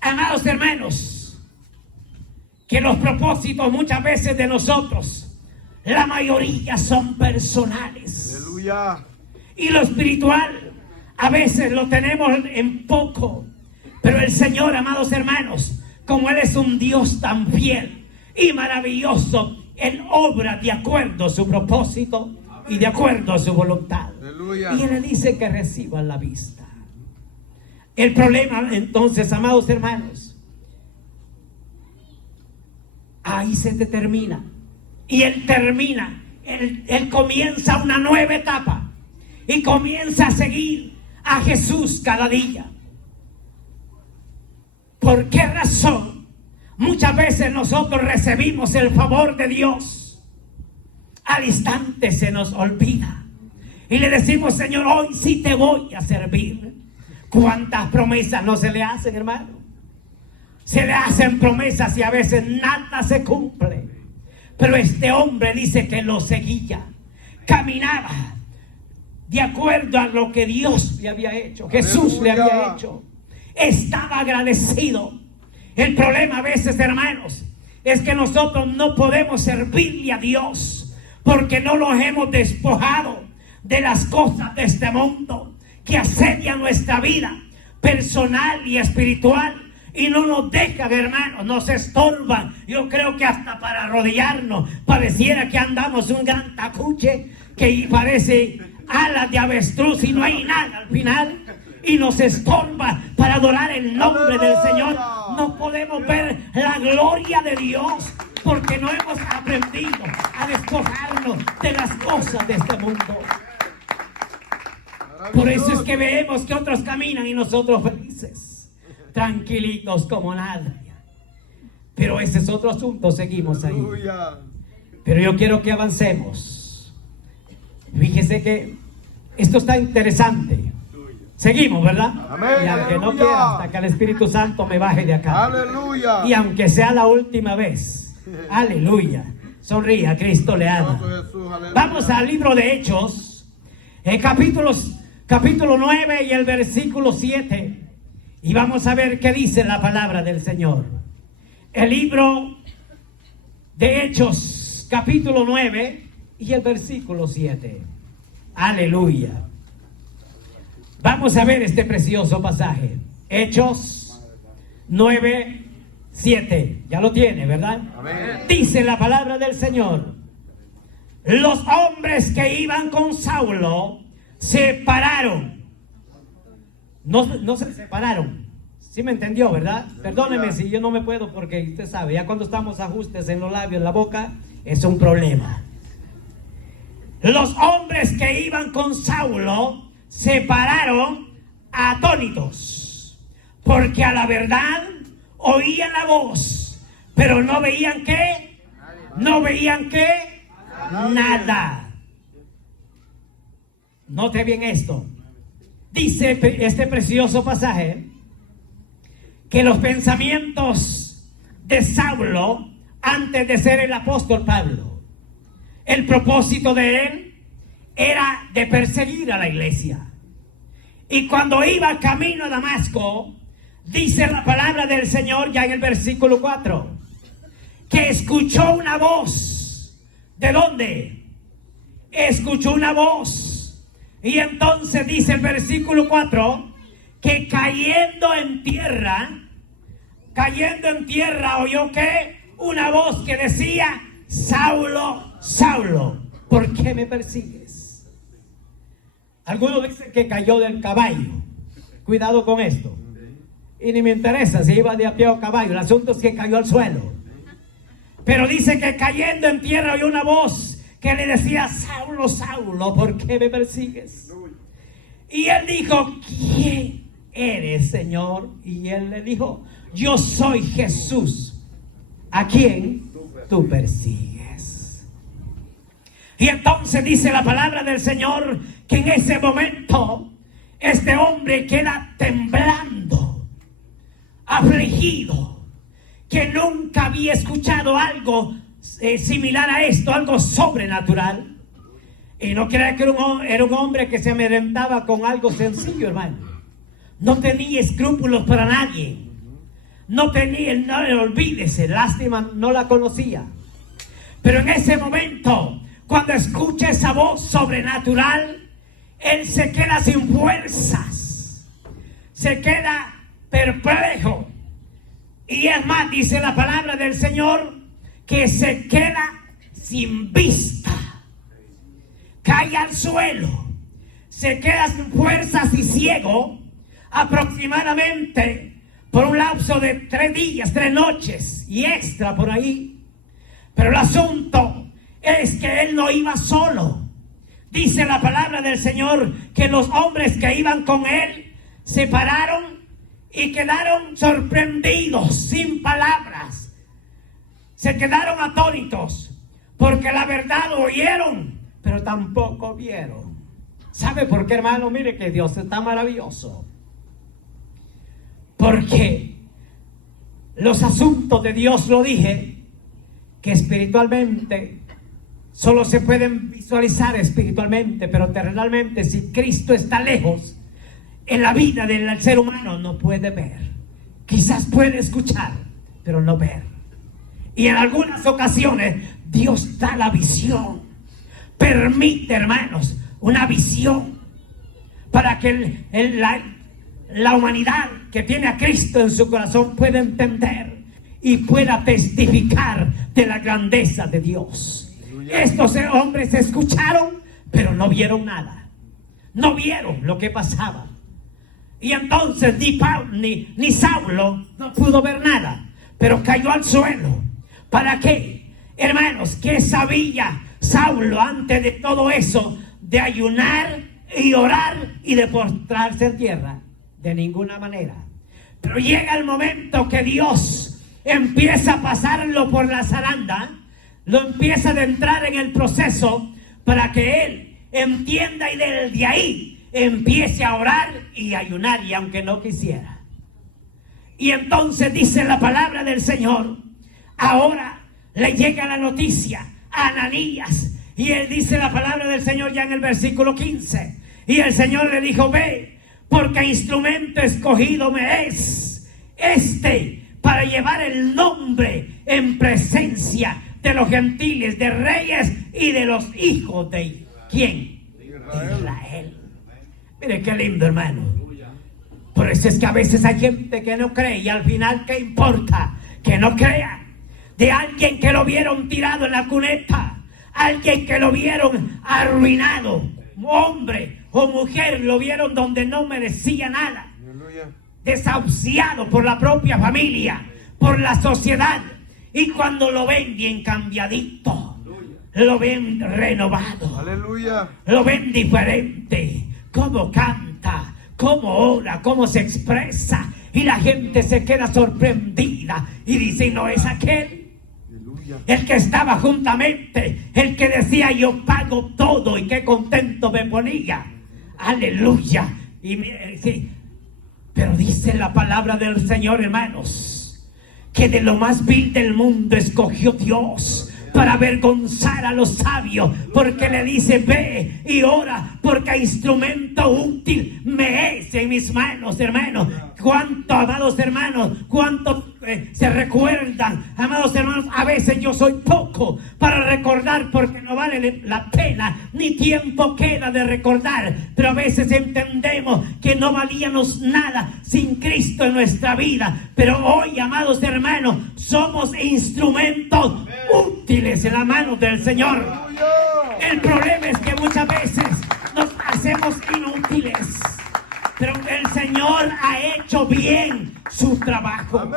amados hermanos, que los propósitos muchas veces de nosotros, la mayoría son personales. Aleluya. Y lo espiritual a veces lo tenemos en poco. Pero el Señor, amados hermanos, como Él es un Dios tan fiel y maravilloso, Él obra de acuerdo a su propósito y de acuerdo a su voluntad. Aleluya. Y Él le dice que reciban la vista. El problema entonces, amados hermanos, ahí se determina. Y Él termina, Él comienza una nueva etapa y comienza a seguir a Jesús cada día. ¿Por qué razón? Muchas veces nosotros recibimos el favor de Dios, al instante se nos olvida y le decimos: Señor, hoy sí te voy a servir. ¿Cuántas promesas no se le hacen, hermano? Se le hacen promesas y a veces nada se cumple. Pero este hombre dice que lo seguía, caminaba de acuerdo a lo que Dios le había hecho, Jesús le había hecho. Estaba agradecido. El problema a veces, hermanos, es que nosotros no podemos servirle a Dios porque no nos hemos despojado de las cosas de este mundo que asedian nuestra vida personal y espiritual y no nos dejan, hermanos, nos estorban. Yo creo que hasta para arrodillarnos pareciera que andamos un gran tacuche que parece alas de avestruz y no hay nada al final y nos estorba para adorar el nombre del Señor. No podemos ver la gloria de Dios porque no hemos aprendido a despojarnos de las cosas de este mundo. Por eso es que vemos que otros caminan y nosotros felices, tranquilitos como nada. Pero ese es otro asunto, seguimos ahí. Pero yo quiero que avancemos. Fíjese que esto está interesante. Seguimos, ¿verdad? Amén, y aunque no aleluya. quiera hasta que el Espíritu Santo me baje de acá. Aleluya. Y aunque sea la última vez. Aleluya. Sonría, Cristo le ama. Vamos al libro de Hechos, capítulo 9 y el versículo 7. Y vamos a ver qué dice la palabra del Señor. El libro de Hechos, capítulo 9 y el versículo 7. Aleluya. Vamos a ver este precioso pasaje. Hechos 9, 7. Ya lo tiene, ¿verdad? Amén. Dice la palabra del Señor: los hombres que iban con Saulo se pararon. No se separaron. ¿Sí me entendió, verdad? Perdóneme si yo no me puedo, porque usted sabe, ya cuando estamos ajustes en los labios, en la boca, es un problema. Los hombres que iban con Saulo se pararon atónitos, porque a la verdad oían la voz, pero no veían qué, nada. Note bien esto. Dice este precioso pasaje que los pensamientos de Saulo, antes de ser el apóstol Pablo, el propósito de él era de perseguir a la iglesia. Y cuando iba camino a Damasco, dice la palabra del Señor ya en el versículo 4, que escuchó una voz. ¿De dónde? Escuchó una voz. Y entonces dice el versículo 4, que cayendo en tierra, oyó que una voz que decía: Saulo, Saulo, ¿por qué me persigues? Algunos dicen que cayó del caballo. Cuidado con esto. Y ni me interesa si iba de a pie o caballo. El asunto es que cayó al suelo. Pero dice que cayendo en tierra oyó una voz que le decía: Saulo, Saulo, ¿por qué me persigues? Y él dijo: ¿quién eres, Señor? Y él le dijo: yo soy Jesús, a quien tú persigues. Y entonces dice la palabra del Señor que en ese momento este hombre queda temblando, afligido, que nunca había escuchado algo similar a esto, algo sobrenatural. Y no crea que era un hombre que se amedrentaba con algo sencillo, hermano. No tenía escrúpulos para nadie. No tenía, no olvídese, lástima, no la conocía. Pero en ese momento, cuando escucha esa voz sobrenatural, él se queda sin fuerzas, se queda perplejo. Y es más, dice la palabra del Señor, que se queda sin vista, cae al suelo, se queda sin fuerzas y ciego, aproximadamente por un lapso de 3 días, 3 noches y extra por ahí. Pero el asunto es que él no iba solo. Dice la palabra del Señor que los hombres que iban con él se pararon y quedaron sorprendidos, sin palabras. Se quedaron atónitos, porque la verdad lo oyeron, pero tampoco vieron. ¿Sabe por qué, hermano? Mire que Dios está maravilloso. Porque los asuntos de Dios, lo dije, que espiritualmente solo se pueden visualizar espiritualmente, pero terrenalmente, si Cristo está lejos, en la vida del ser humano no puede ver. Quizás puede escuchar, pero no ver. Y en algunas ocasiones Dios da la visión, permite, hermanos, una visión para que la humanidad que tiene a Cristo en su corazón pueda entender y pueda testificar de la grandeza de Dios. Estos hombres escucharon, pero no vieron nada. No vieron lo que pasaba. Y entonces ni Saulo no pudo ver nada, pero cayó al suelo. ¿Para qué? Hermanos, ¿qué sabía Saulo antes de todo eso? De ayunar y orar y de postrarse en tierra. De ninguna manera. Pero llega el momento que Dios empieza a pasarlo por la zaranda, lo empieza a adentrar en el proceso para que él entienda y desde ahí empiece a orar y ayunar, y aunque no quisiera. Y entonces dice la palabra del Señor, ahora le llega la noticia a Ananías, y él dice la palabra del Señor ya en el versículo 15, y el Señor le dijo: ve, porque instrumento escogido me es para llevar el nombre en presencia de los gentiles, de reyes y de los hijos de ¿quién? Israel. Mire qué lindo, hermano. Por eso es que a veces hay gente que no cree, y al final, ¿qué importa? Que no crea. De alguien que lo vieron tirado en la cuneta, alguien que lo vieron arruinado, hombre o mujer, lo vieron donde no merecía nada, desahuciado por la propia familia, por la sociedad, y cuando lo ven bien cambiadito, lo ven renovado, aleluya, lo ven diferente, cómo canta, cómo ora, cómo se expresa, y la gente se queda sorprendida y dice: ¿no es aquel? El que estaba juntamente, el que decía: yo pago todo, y qué contento me ponía, aleluya. Y sí, pero dice la palabra del Señor, hermanos, que de lo más vil del mundo escogió Dios para avergonzar a los sabios, porque le dice: ve y ora, porque instrumento útil me es en mis manos, hermanos. Cuánto, amados hermanos, cuánto se recuerdan, amados hermanos. A veces yo soy poco para recordar, porque no vale la pena, ni tiempo queda de recordar, pero a veces entendemos que no valíamos nada sin Cristo en nuestra vida. Pero hoy, amados hermanos, somos instrumentos útiles en la mano del Señor. El problema es que muchas veces nos hacemos inútiles, pero el Señor ha hecho bien su trabajo.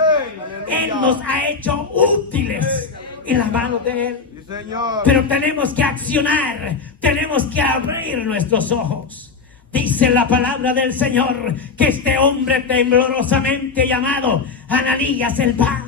Él nos ha hecho útiles en las manos de Él. Sí, Señor. Pero tenemos que accionar, tenemos que abrir nuestros ojos. Dice la palabra del Señor que este hombre temblorosamente llamado Ananías, él va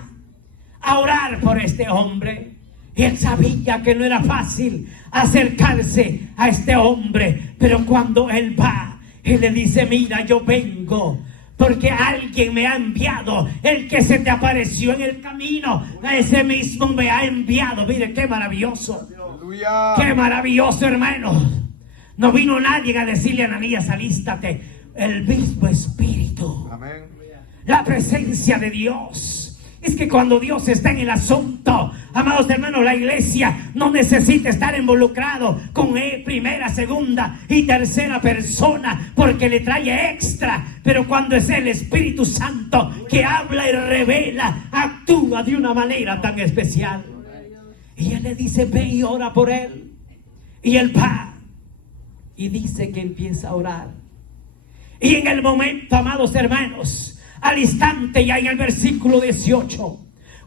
a orar por este hombre. Y él sabía que no era fácil acercarse a este hombre, pero cuando él va, él le dice: mira, yo vengo porque alguien me ha enviado. El que se te apareció en el camino, a ese mismo me ha enviado. Mire qué maravilloso. Aleluya. Qué maravilloso, hermano. No vino nadie a decirle a Ananías: alístate. El mismo Espíritu. Amén. La presencia de Dios. Es que cuando Dios está en el asunto, amados hermanos, la iglesia no necesita estar involucrado con primera, segunda y tercera persona, porque le trae extra. Pero cuando es el Espíritu Santo que habla y revela, actúa de una manera tan especial. Y él le dice: ve y ora por él. Y él va y dice que empieza a orar. Y en el momento, amados hermanos, al instante, ya en el versículo 18,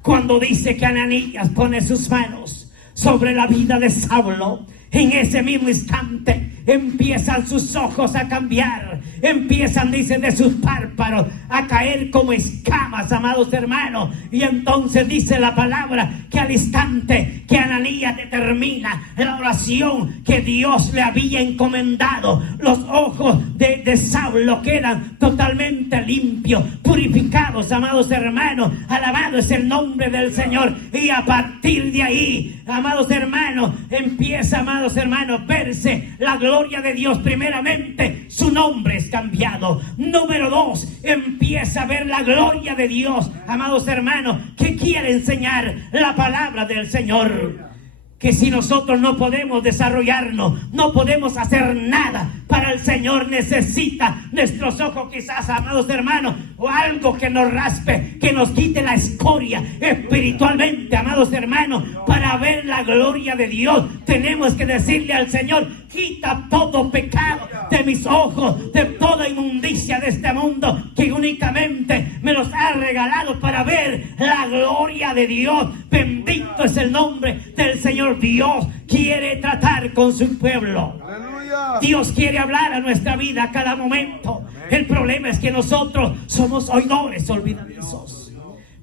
cuando dice que Ananías pone sus manos sobre la vida de Saulo, en ese mismo instante empiezan sus ojos a cambiar, empiezan, dicen, de sus párpados a caer como escamas, amados hermanos. Y entonces dice la palabra que al instante que Ananías determina la oración que Dios le había encomendado, los ojos de Saulo quedan totalmente limpios, purificados, amados hermanos. Alabado es el nombre del Señor. Y a partir de ahí, amados hermanos, empieza, amados hermanos, verse la gloria de Dios. Primeramente, su nombre es cambiado. Número 2, empieza a ver la gloria de Dios, amados hermanos, que quiere enseñar la palabra del Señor. Que si nosotros no podemos desarrollarnos, no podemos hacer nada para el Señor, necesita nuestros ojos, quizás, amados hermanos, o algo que nos raspe, que nos quite la escoria espiritualmente, amados hermanos, para ver la gloria de Dios. Tenemos que decirle al Señor: quita todo pecado de mis ojos, de toda inmundicia de este mundo, que únicamente me los ha regalado para ver la gloria de Dios. Bendito es el nombre del Señor. Dios quiere tratar con su pueblo. Aleluya. Dios quiere hablar a nuestra vida a cada momento. El problema es que nosotros somos oidores olvidadizos,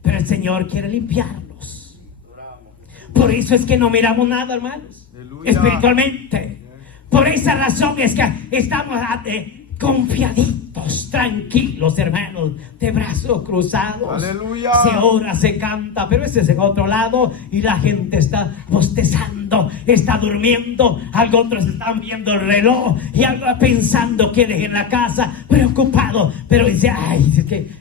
pero el Señor quiere limpiarnos. Por eso es que no miramos nada, hermanos, espiritualmente. Por esa razón es que estamos confiaditos, tranquilos, hermanos, de brazos cruzados. Aleluya. Se ora, se canta, pero ese es en otro lado y la gente está bostezando, está durmiendo. Otros están viendo el reloj y algo pensando que dejen la casa, preocupado. Pero dice: ay, es que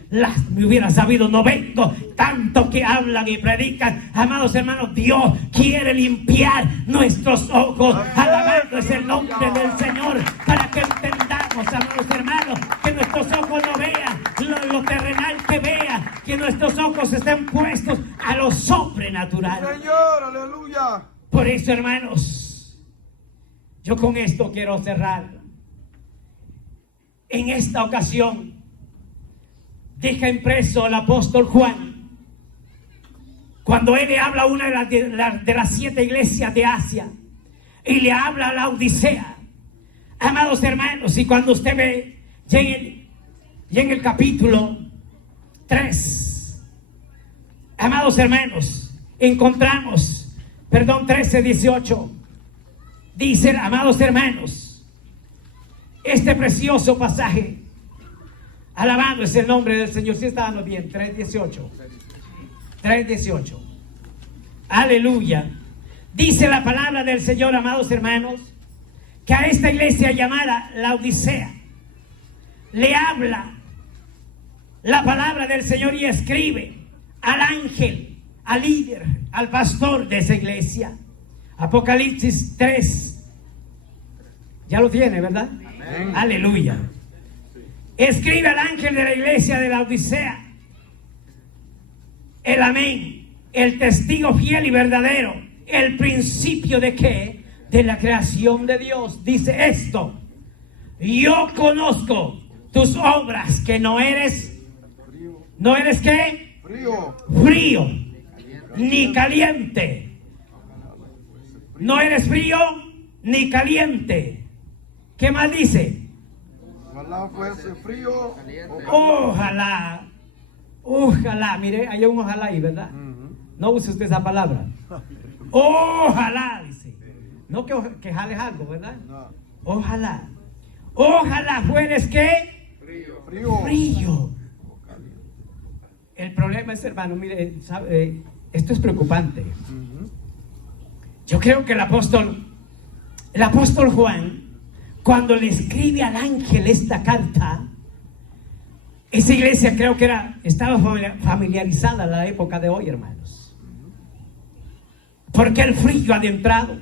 me hubiera sabido, no vengo. Tanto que hablan y predican, amados hermanos, Dios quiere limpiar nuestros ojos. Alabado es el nombre del Señor, para que entendamos, amados hermanos, que nuestros ojos no vean lo terrenal, que vea, que nuestros ojos estén puestos a lo sobrenatural. Señor, aleluya. Por eso, hermanos, yo con esto quiero cerrar. En esta ocasión deja impreso el apóstol Juan, cuando él le habla a una de las 7 iglesias de Asia, y le habla a la Odisea. Amados hermanos, y cuando usted ve ya en el capítulo 3, amados hermanos, encontramos, 13:18, dice, amados hermanos, este precioso pasaje. Alabado es el nombre del Señor. Si está dando bien, 3:18. Aleluya. Dice la palabra del Señor, amados hermanos, que a esta iglesia llamada la Odisea le habla la palabra del Señor y escribe al ángel, al líder, al pastor de esa iglesia. Apocalipsis 3. Ya lo tiene, ¿verdad? Amén. Aleluya. Escribe al ángel de la iglesia de la Odisea: el amén, el testigo fiel y verdadero, el principio de ¿qué? De la creación de Dios. Dice esto: yo conozco tus obras, que no eres ¿qué? Frío. Frío ni caliente. No eres frío ni caliente. ¿Qué más dice? Ojalá fuese frío. Ojalá. Ojalá. Mire, hay un ojalá ahí, ¿verdad? No use usted esa palabra. Ojalá, dice. No que jales algo, ¿verdad? No. Ojalá. Ojalá fueres ¿qué? Frío. Frío. El problema es, hermano, mire, esto es preocupante. Yo creo que el apóstol Juan, cuando le escribe al ángel esta carta, esa iglesia creo que estaba familiarizada en la época de hoy, hermanos. Porque el frío ha adentrado,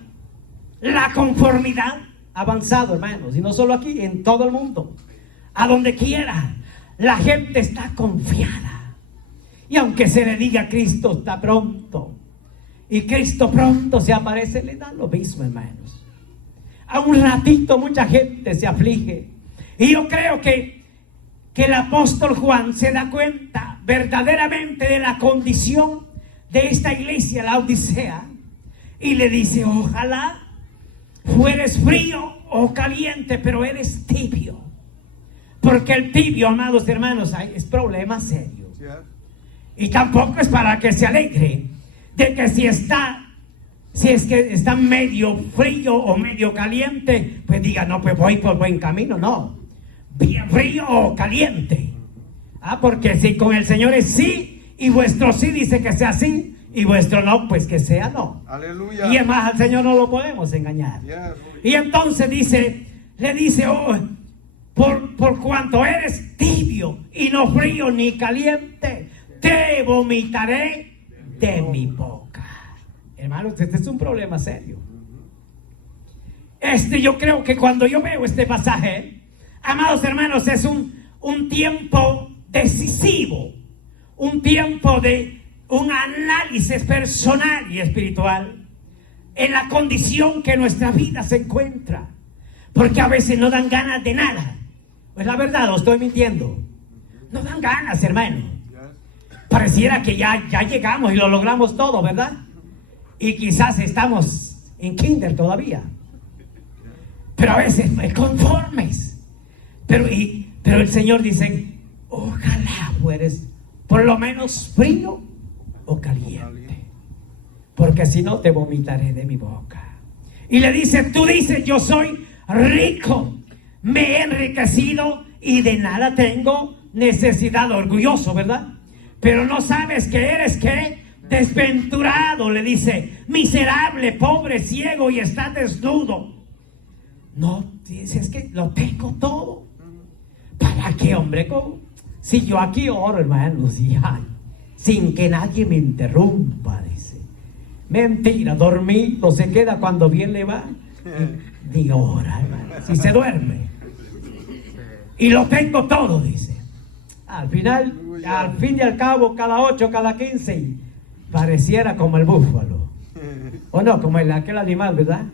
la conformidad ha avanzado, hermanos, y no solo aquí, en todo el mundo, a donde quiera, la gente está confiada. Y aunque se le diga Cristo está pronto, y Cristo pronto se aparece, le da lo mismo, hermanos. A un ratito mucha gente se aflige. Y yo creo que el apóstol Juan se da cuenta verdaderamente de la condición de esta iglesia, la Odisea, y le dice: ojalá fueres frío o caliente, pero eres tibio. Porque el tibio, amados hermanos, es problema serio. Y tampoco es para que se alegre de que si es que está medio frío o medio caliente, pues diga: no, pues voy por buen camino. No, bien frío o caliente. Porque si con el Señor es sí, y vuestro sí dice que sea sí, y vuestro no, pues que sea no. Aleluya. Y es más, al Señor no lo podemos engañar. Y entonces le dice: por cuanto eres tibio y no frío ni caliente, te vomitaré de mi boca. Hermanos, este es un problema serio. Yo creo que cuando yo veo este pasaje, amados hermanos, es un tiempo decisivo, un tiempo de un análisis personal y espiritual en la condición que nuestra vida se encuentra, porque a veces no dan ganas de nada. Pues la verdad, os estoy mintiendo. No dan ganas, hermano. Pareciera que ya llegamos y lo logramos todo, ¿verdad? Y quizás estamos en kinder todavía. Pero a veces conformes. Pero el Señor dice: ojalá fueres por lo menos frío o caliente, porque si no te vomitaré de mi boca. Y le dice: tú dices, yo soy rico, me he enriquecido y de nada tengo necesidad. Orgulloso, ¿verdad? Pero no sabes que eres ¿qué? Desventurado, le dice, miserable, pobre, ciego y estás desnudo. No, dices que lo tengo todo. ¿Para qué, hombre? Si yo aquí oro, hermanos, y sin que nadie me interrumpa, dice. Mentira, dormido se queda cuando bien le va. Ni ora, hermano, si se duerme. Y lo tengo todo, dice. Al fin y al cabo, cada 8, cada 15, pareciera como el búfalo. O no, como aquel animal, ¿verdad?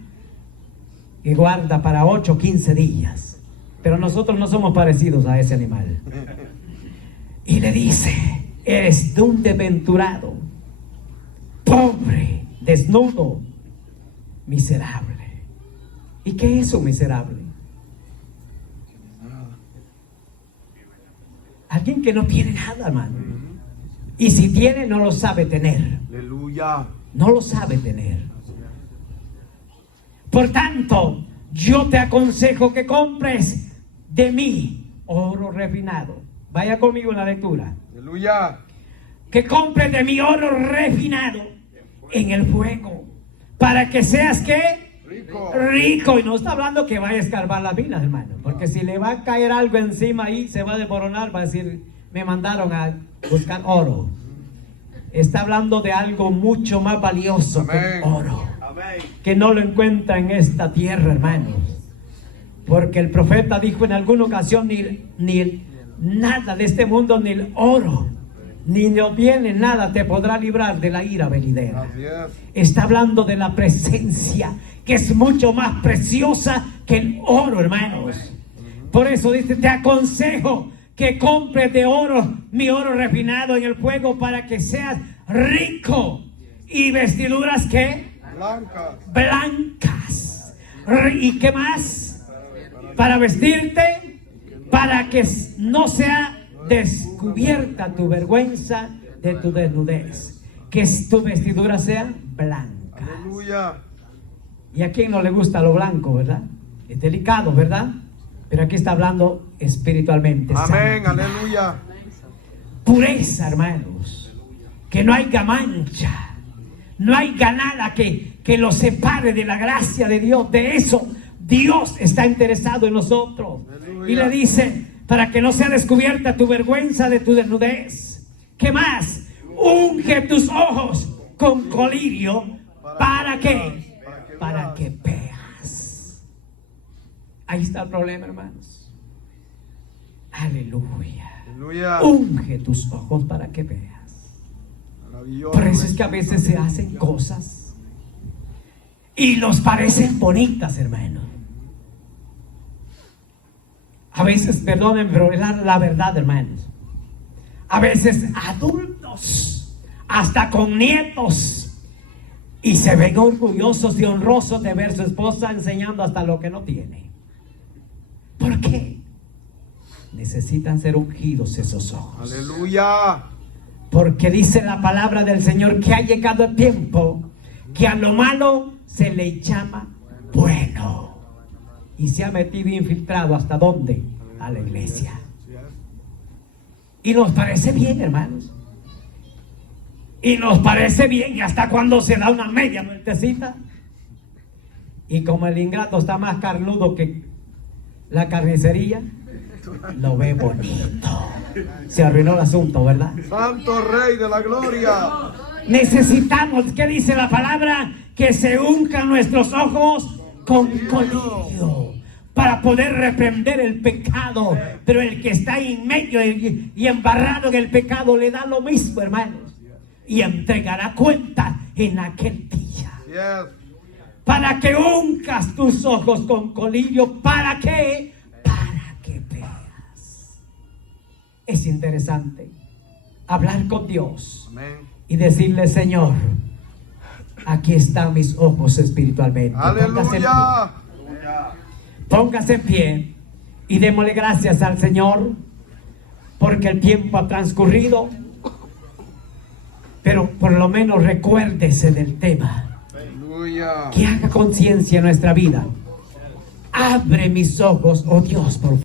Que guarda para 8, 15 días. Pero nosotros no somos parecidos a ese animal. Y le dice: eres de un desventurado, pobre, desnudo, miserable. ¿Y qué es un miserable? Alguien que no tiene nada, hermano. Y si tiene, no lo sabe tener. Aleluya. No lo sabe tener. Por tanto, yo te aconsejo que compres de mí oro refinado. Vaya conmigo en la lectura. Aleluya. Que compres de mí oro refinado en el fuego, para que seas ¿qué? Rico. Y no está hablando que vaya a escarbar las minas, hermano, porque si le va a caer algo encima ahí, se va a desmoronar, va a decir: me mandaron a buscar oro. Está hablando de algo mucho más valioso que el oro, que no lo encuentra en esta tierra, hermanos, porque el profeta dijo en alguna ocasión: ni nada de este mundo, ni el oro, ni los bienes, nada te podrá librar de la ira venidera. Está hablando de la presencia, que es mucho más preciosa que el oro, hermanos. Por eso dice: te aconsejo que compres de oro, mi oro refinado en el fuego, para que seas rico, y vestiduras ¿qué? Blancas. blancas. ¿Y qué más? Para vestirte, para que no sea descubierta tu vergüenza de tu desnudez, que tu vestidura sea blanca. Aleluya. Y a quien no le gusta lo blanco, ¿verdad? Es delicado, ¿verdad? Pero aquí está hablando espiritualmente. Amén, Santidad. aleluya. Pureza, hermanos. Que no haya mancha, no haya nada que lo separe de la gracia de Dios. De eso Dios está interesado en nosotros. Aleluya. Y le dice, para que no sea descubierta tu vergüenza de tu desnudez. ¿Qué más? Unge tus ojos con colirio. ¿Para qué? Para que veas. Ahí está el problema, hermanos. Aleluya. Aleluya. Unge tus ojos para que veas. Maravilloso. Por eso es que a veces se hacen cosas y nos parecen bonitas, hermano. A veces, perdonen, pero es la verdad, hermanos. A veces adultos, hasta con nietos, y se ven orgullosos y honrosos de ver a su esposa enseñando hasta lo que no tiene. ¿Por qué? Necesitan ser ungidos esos ojos. Aleluya. Porque dice la palabra del Señor que ha llegado el tiempo que a lo malo se le llama bueno. Y se ha metido infiltrado ¿hasta dónde? A la iglesia. Y nos parece bien, hermanos. Y nos parece bien, y hasta cuando se da una media vueltecita. Y como el ingrato está más carnudo que la carnicería, lo ve bonito. Se arruinó el asunto, ¿verdad? Santo Rey de la Gloria. Necesitamos, ¿qué dice la palabra? Que se unjan nuestros ojos con colirio para poder reprender el pecado. Pero el que está en medio y embarrado en el pecado le da lo mismo, hermanos, y entregará cuenta en aquel día. Yes. Para que unjas tus ojos con colirio. ¿Para qué? Para que veas. Es interesante hablar con Dios Amén. y decirle: Señor, aquí están mis ojos espiritualmente. Aleluya. Póngase en pie y démosle gracias al Señor, porque el tiempo ha transcurrido, pero por lo menos recuérdese del tema, Aleluya. que haga conciencia en nuestra vida. Abre mis ojos, oh Dios, por favor.